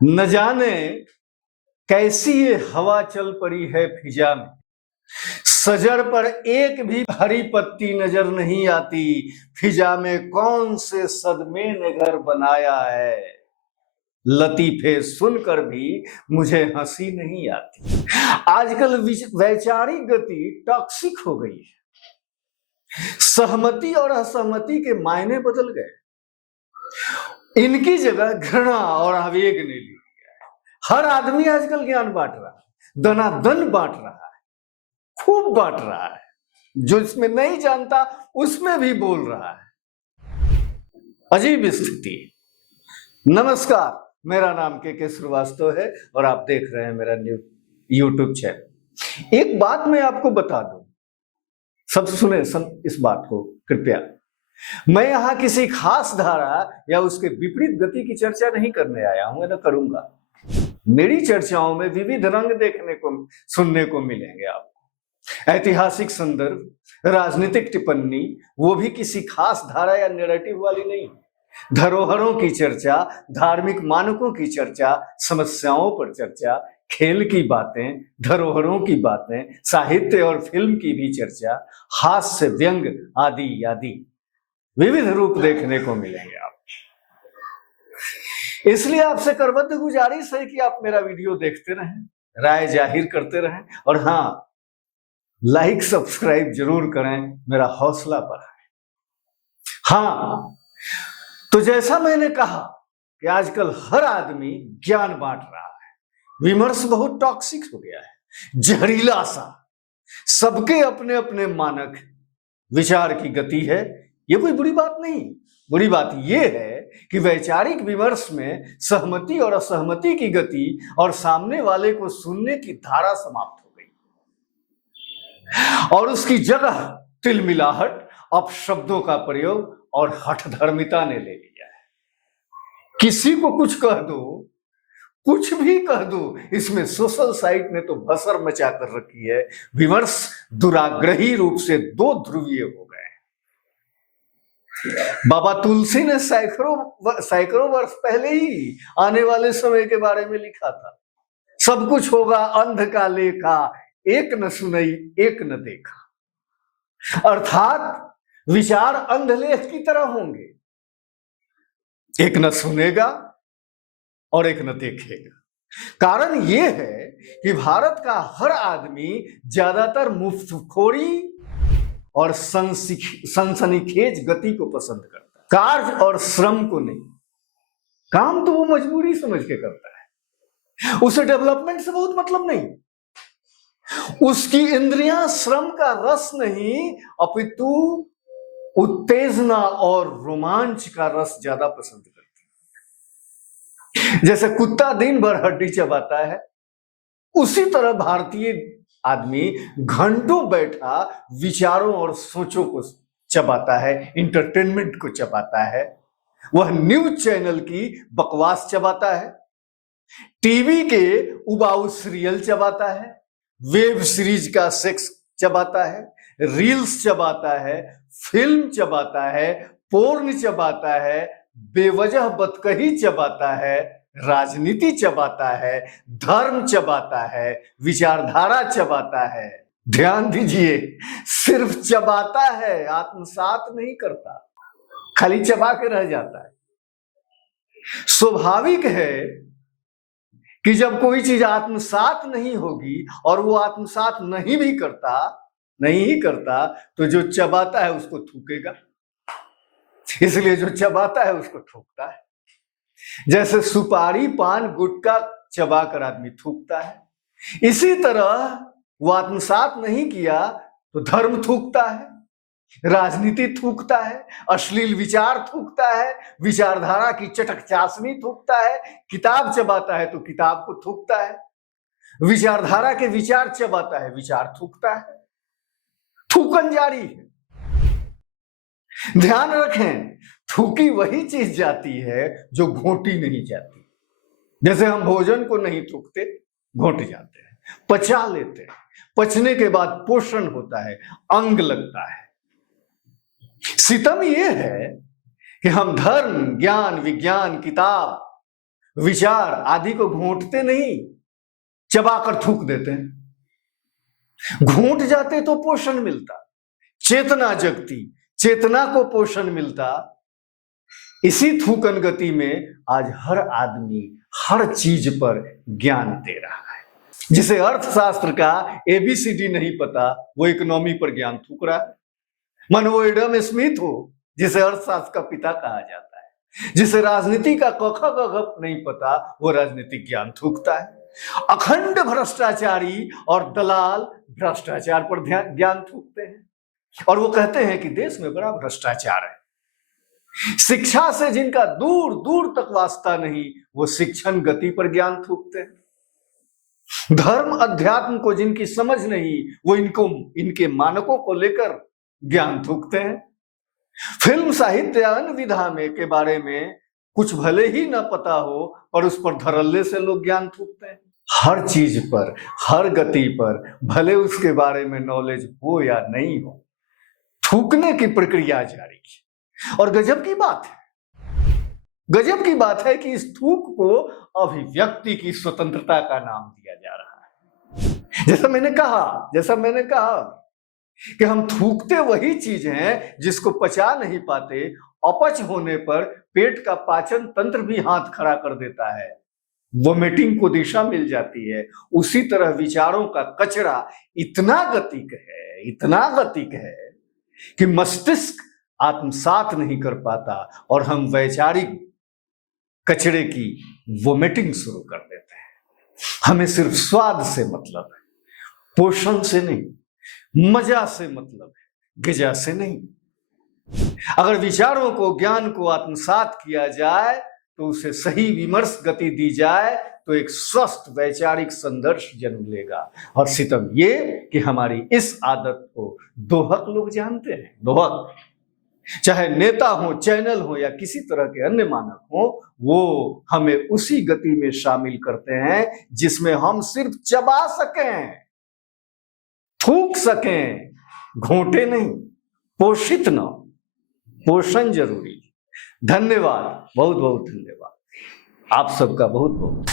न जाने कैसी ये हवा चल पड़ी है फिजा में, सजर पर एक भी हरी पत्ती नजर नहीं आती। फिजा में कौन से सदमे ने घर बनाया है, लतीफे सुनकर भी मुझे हंसी नहीं आती। आजकल वैचारिक गति टॉक्सिक हो गई है। सहमति और असहमति के मायने बदल गए, इनकी जगह घृणा और आवेग ने ली है। हर आदमी आजकल ज्ञान बांट रहा है, दनादन बांट रहा है, खूब बांट रहा है। जो इसमें नहीं जानता उसमें भी बोल रहा है। अजीब स्थिति। नमस्कार, मेरा नाम के श्रीवास्तव है और आप देख रहे हैं मेरा यूट्यूब चैनल। एक बात मैं आपको बता दूं, सब सुने इस बात को कृपया। मैं यहां किसी खास धारा या उसके विपरीत गति की चर्चा नहीं करने आया हूं, न करूंगा। मेरी चर्चाओं में विविध रंग देखने को सुनने को मिलेंगे आपको। ऐतिहासिक संदर्भ, राजनीतिक टिप्पणी, वो भी किसी खास धारा या नैरेटिव वाली नहीं। धरोहरों की चर्चा, धार्मिक मानकों की चर्चा, समस्याओं पर चर्चा, खेल की बातें, धरोहरों की बातें, साहित्य और फिल्म की भी चर्चा, हास्य, व्यंग आदि आदि विविध रूप देखने को मिलेंगे आप। इसलिए आपसे करबद्ध गुजारिश है कि आप मेरा वीडियो देखते रहें, राय जाहिर करते रहें और हाँ, लाइक सब्सक्राइब जरूर करें, मेरा हौसला बढ़ाएं। हाँ, तो जैसा मैंने कहा कि आजकल हर आदमी ज्ञान बांट रहा है, विमर्श बहुत टॉक्सिक हो गया है, जहरीला सा। सबके अपने अपने मानक विचार की गति है। ये कोई बुरी बात नहीं। बुरी बात यह है कि वैचारिक विमर्श में सहमति और असहमति की गति और सामने वाले को सुनने की धारा समाप्त हो गई और उसकी जगह तिलमिलाहट, अपशब्दों का प्रयोग और हठधर्मिता ने ले लिया है। किसी को कुछ कह दो, कुछ भी कह दो, इसमें सोशल साइट ने तो भसर मचा कर रखी है। विमर्श दुराग्रही रूप से दो ध्रुवीय हो गए। बाबा तुलसी ने सैकड़ों वर्ष पहले ही आने वाले समय के बारे में लिखा था। सब कुछ होगा अंध का लेखा, एक न सुनई एक न देखा। अर्थात विचार अंधलेख की तरह होंगे, एक न सुनेगा और एक न देखेगा। कारण यह है कि भारत का हर आदमी ज्यादातर मुफ्तखोरी और सनसनीखेज गति को पसंद करता है, कार्य और श्रम को नहीं। काम तो वो मजबूरी समझ के करता है, उसे डेवलपमेंट से बहुत मतलब नहीं। उसकी इंद्रियां श्रम का रस नहीं अपितु उत्तेजना और रोमांच का रस ज्यादा पसंद करती है। जैसे कुत्ता दिन भर हड्डी चबाता है, उसी तरह भारतीय आदमी घंटों बैठा विचारों और सोचों को चबाता है, इंटरटेनमेंट को चबाता है। वह न्यूज चैनल की बकवास चबाता है, टीवी के उबाऊ सीरियल चबाता है, वेब सीरीज का सेक्स चबाता है, रील्स चबाता है, फिल्म चबाता है, पोर्न चबाता है, बेवजह बतकही चबाता है, राजनीति चबाता है, धर्म चबाता है, विचारधारा चबाता है। ध्यान दीजिए, सिर्फ चबाता है, आत्मसात नहीं करता, खाली चबा के रह जाता है। स्वाभाविक है कि जब कोई चीज आत्मसात नहीं होगी और वो आत्मसात नहीं ही करता तो जो चबाता है उसको थूकेगा। इसलिए जो चबाता है उसको थूकता है। जैसे सुपारी, पान, गुटखा चबाकर आदमी थूकता है, इसी तरह वो आत्मसात नहीं किया तो धर्म थूकता है, राजनीति थूकता है, अश्लील विचार थूकता है, विचारधारा की चटक चाशनी थूकता है, किताब चबाता है तो किताब को थूकता है, विचारधारा के विचार चबाता है, विचार थूकता है। थूकन जारी है। ध्यान रखें, थूकी वही चीज जाती है जो घोंटी नहीं जाती। जैसे हम भोजन को नहीं थूकते, घोंट जाते हैं, पचा लेते हैं, पचने के बाद पोषण होता है, अंग लगता है। सितम यह है कि हम धर्म, ज्ञान, विज्ञान, किताब, विचार आदि को घोंटते नहीं, चबाकर थूक देते हैं। घोंट जाते तो पोषण मिलता, चेतना जगती, चेतना को पोषण मिलता। इसी थूकन गति में आज हर आदमी हर चीज पर ज्ञान दे रहा है। जिसे अर्थशास्त्र का ABCD नहीं पता, वो इकोनॉमी पर ज्ञान थूक रहा है। मन वो एडम स्मिथ हो, जिसे अर्थशास्त्र का पिता कहा जाता है। जिसे राजनीति का क ख ग घ नहीं पता, वो राजनीतिक ज्ञान थूकता है। अखंड भ्रष्टाचारी और दलाल भ्रष्टाचार पर ज्ञान थूकते हैं और वो कहते हैं कि देश में बड़ा भ्रष्टाचार है। शिक्षा से जिनका दूर दूर तक वास्ता नहीं, वो शिक्षण गति पर ज्ञान थूकते हैं। धर्म अध्यात्म को जिनकी समझ नहीं, वो इनके मानकों को लेकर ज्ञान थूकते हैं। फिल्म साहित्य अन्य विधा में के बारे में कुछ भले ही न पता हो, पर उस पर धड़ल्ले से लोग ज्ञान थूकते हैं। हर चीज पर, हर गति पर, भले उसके बारे में नॉलेज हो या नहीं हो, थूकने की प्रक्रिया जारी है। और गजब की बात है, गजब की बात है कि इस थूक को अभिव्यक्ति की स्वतंत्रता का नाम दिया जा रहा है। जैसा मैंने कहा कि हम थूकते वही चीज हैं जिसको पचा नहीं पाते। अपच होने पर पेट का पाचन तंत्र भी हाथ खड़ा कर देता है, वोमिटिंग को दिशा मिल जाती है। उसी तरह विचारों का कचरा इतना गतिक है कि मस्तिष्क आत्मसात नहीं कर पाता और हम वैचारिक कचरे की वोमिटिंग शुरू कर देते हैं। हमें सिर्फ स्वाद से मतलब है, पोषण से नहीं, मजा से मतलब है, गजा से नहीं। अगर विचारों को, ज्ञान को आत्मसात किया जाए तो उसे सही विमर्श गति दी जाए तो एक स्वस्थ वैचारिक संघर्ष जन्म लेगा। और सितम ये कि हमारी इस आदत को दोहक लोग जानते हैं। दोहक, चाहे नेता हो, चैनल हो या किसी तरह के अन्य मानक हो, वो हमें उसी गति में शामिल करते हैं जिसमें हम सिर्फ चबा सकें, थूक सकें, घोंटे नहीं, पोषित न। पोषण जरूरी। धन्यवाद, बहुत बहुत धन्यवाद। आप सबका बहुत बहुत